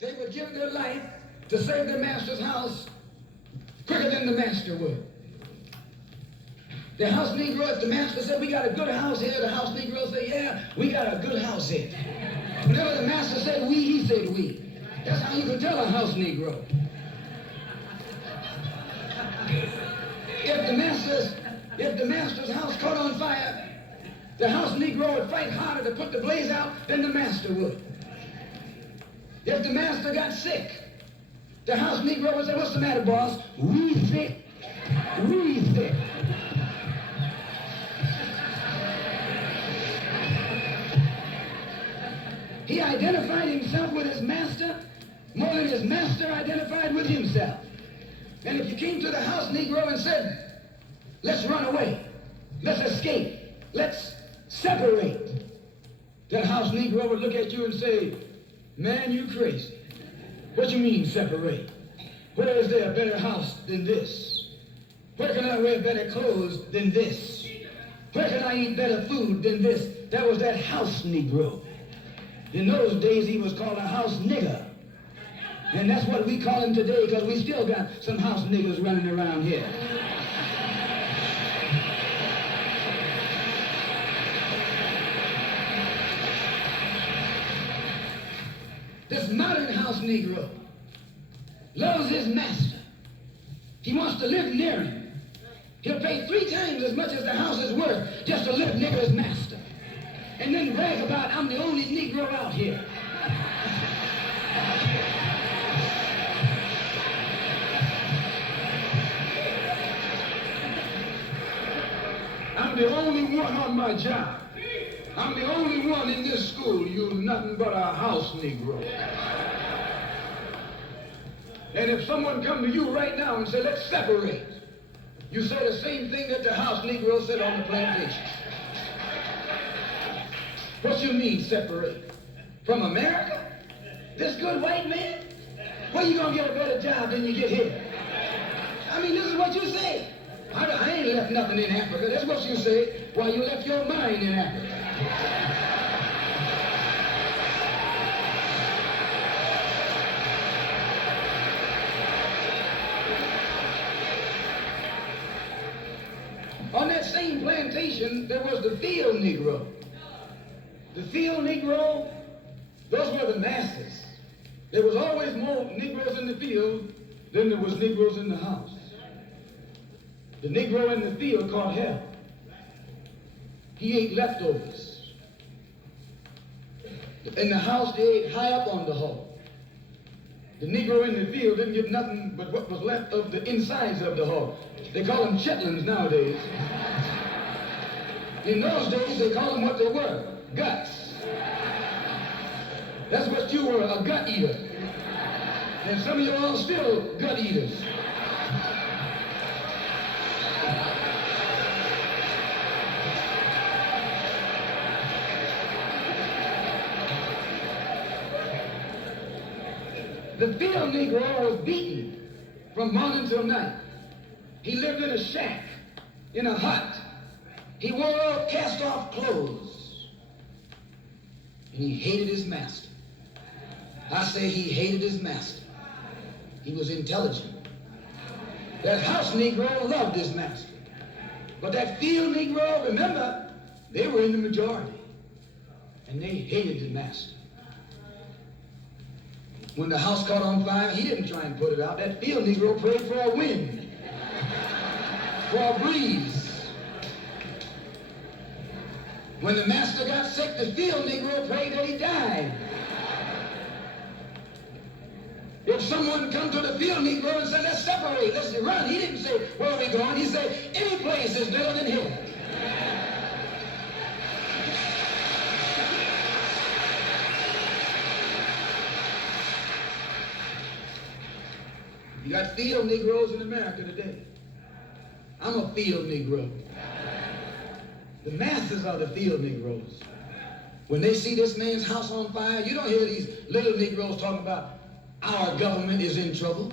They would give their life to save their master's house quicker than the master would. The house Negro, if the master said, we got a good house here, the house Negro said, yeah, we got a good house here. Whenever the master said we, he said we. That's how you could tell a house Negro. If the master's house caught on fire, the house Negro would fight harder to put the blaze out than the master would. If the master got sick, the house Negro would say, what's the matter, boss? We sick. We sick. He identified himself with his master more than his master identified with himself. And if you came to the house Negro and said, let's run away, let's escape, let's separate, that house Negro would look at you and say, man, you crazy. What you mean separate? Where is there a better house than this? Where can I wear better clothes than this? Where can I eat better food than this? That was that house Negro. In those days, he was called a house nigger. And that's what we call him today, because we still got some house niggers running around here. This modern house Negro loves his master. He wants to live near him. He'll pay 3 times as much as the house is worth just to live near his master. And then brag about, I'm the only Negro out here. I'm the only one on my job. I'm the only one in this school. You're nothing but a house Negro. And if someone come to you right now and say, let's separate, you say the same thing that the house Negro said on the plantation. What you mean separate? From America? This good white man? Where you gonna get a better job than you get here? I mean, this is what you say. I ain't left nothing in Africa. That's what you say. Why, you left your mind in Africa. On that same plantation, there was the field Negro. The field Negro, those were the masses. There was always more Negroes in the field than there was Negroes in the house. The Negro in the field caught hell. He ate leftovers. In the house, they ate high up on the hog. The Negro in the field didn't get nothing but what was left of the insides of the hog. They call them chitlins nowadays. In those days, they call them what they were. Guts. That's what you were, a gut eater. And some of you all still gut eaters. The field Negro was beaten from morning till night. He lived in a shack, in a hut. He wore cast-off clothes. And he hated his master. I say he hated his master. He was intelligent. That house Negro loved his master. But that field Negro, remember, they were in the majority. And they hated the master. When the house caught on fire, he didn't try and put it out. That field Negro prayed for a wind, for a breeze. When the master got sick, the field Negro prayed that he died. If someone come to the field Negro and said, let's separate, let's run, he didn't say, where are we going? He said, any place is better than here. You got field Negroes in America today. I'm a field Negro. The masses are the field Negroes. When they see this man's house on fire, you don't hear these little Negroes talking about our government is in trouble.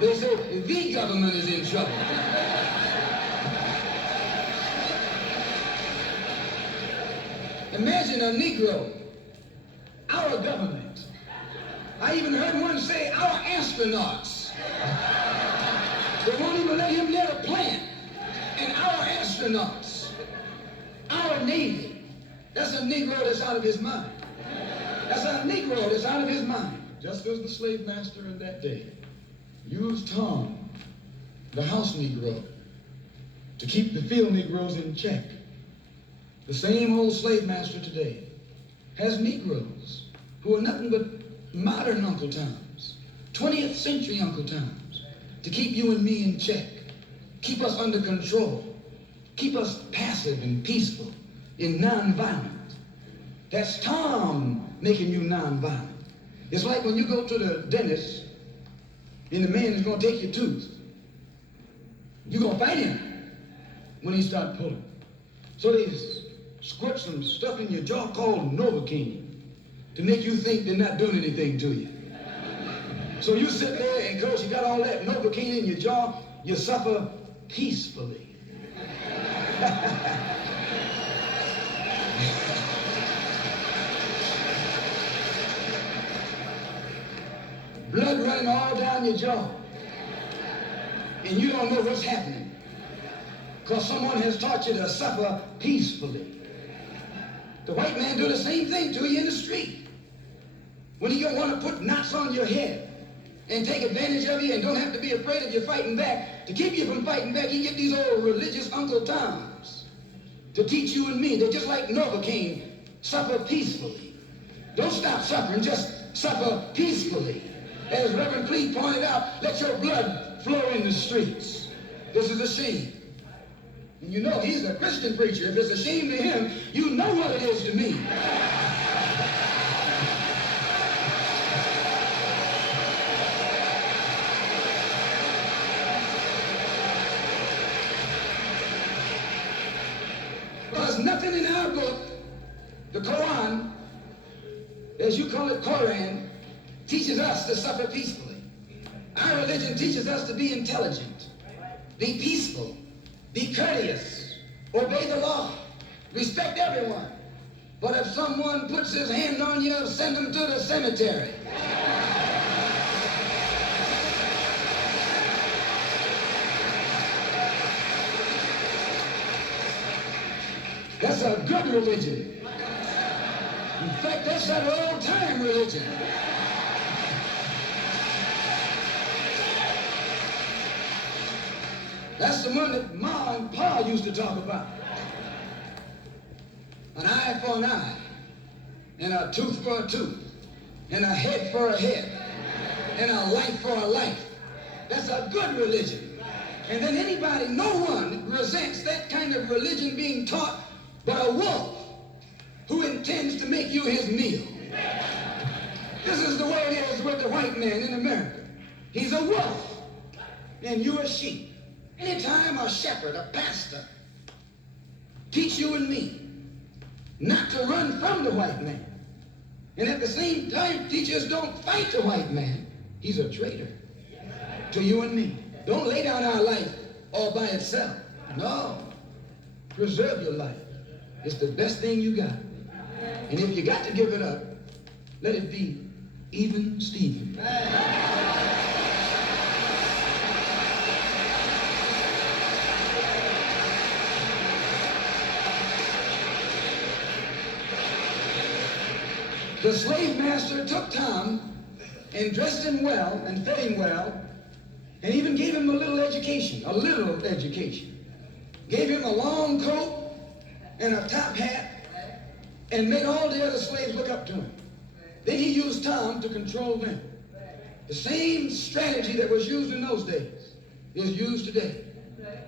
They say the government is in trouble. Imagine a Negro, our government, I even heard one say, our astronauts. They won't even let him near a plant. And our astronauts, our Navy, that's a Negro that's out of his mind. That's a Negro that's out of his mind. Just as the slave master in that day used Tom, the house Negro, to keep the field Negroes in check, the same old slave master today has Negroes who are nothing but modern Uncle Toms, 20th century Uncle Toms, to keep you and me in check, keep us under control, keep us passive and peaceful and nonviolent. That's Tom making you nonviolent. It's like when you go to the dentist and the man is going to take your tooth. You're going to fight him when he starts pulling. So they squirt some stuff in your jaw called Novocaine to make you think they're not doing anything to you. So you sit there, and because you got all that Novocaine in your jaw, you suffer peacefully. Blood running all down your jaw. And you don't know what's happening because someone has taught you to suffer peacefully. The white man do the same thing to you in the street. When he don't want to put knots on your head and take advantage of you and don't have to be afraid of you fighting back, to keep you from fighting back, he get these old religious Uncle Toms to teach you and me. They're just like Novocaine, suffer peacefully. Don't stop suffering, just suffer peacefully. As Reverend Cleave pointed out, let your blood flow in the streets. This is a shame. And you know he's a Christian preacher. If it's a shame to him, you know what it is to me. There's nothing in our book, the Quran, as you call it Quran, teaches us to suffer peacefully. Our religion teaches us to be intelligent, be peaceful, be courteous, obey the law, respect everyone. But if someone puts his hand on you, send him to the cemetery. That's a good religion. In fact, that's that old-time religion. That's the one that Ma and Pa used to talk about. An eye for an eye, and a tooth for a tooth, and a head for a head, and a life for a life. That's a good religion. And then anybody, no one resents that kind of religion being taught but a wolf who intends to make you his meal. This is the way it is with the white man in America. He's a wolf, and you're a sheep. Anytime a shepherd, a pastor, teach you and me not to run from the white man, and at the same time teach us don't fight the white man, he's a traitor to you and me. Don't lay down our life all by itself. No. Preserve your life. It's the best thing you got. And if you got to give it up, let it be even Stephen. The slave master took Tom and dressed him well and fed him well and even gave him a little education. Gave him a long coat and a top hat and made all the other slaves look up to him. Then he used Tom to control them. The same strategy that was used in those days is used today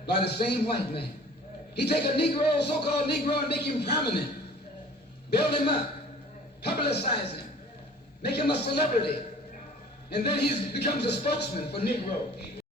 by the same white man. He take a Negro, so-called Negro, and make him prominent, build him up, publicize him, make him a celebrity, and then he becomes a spokesman for Negro.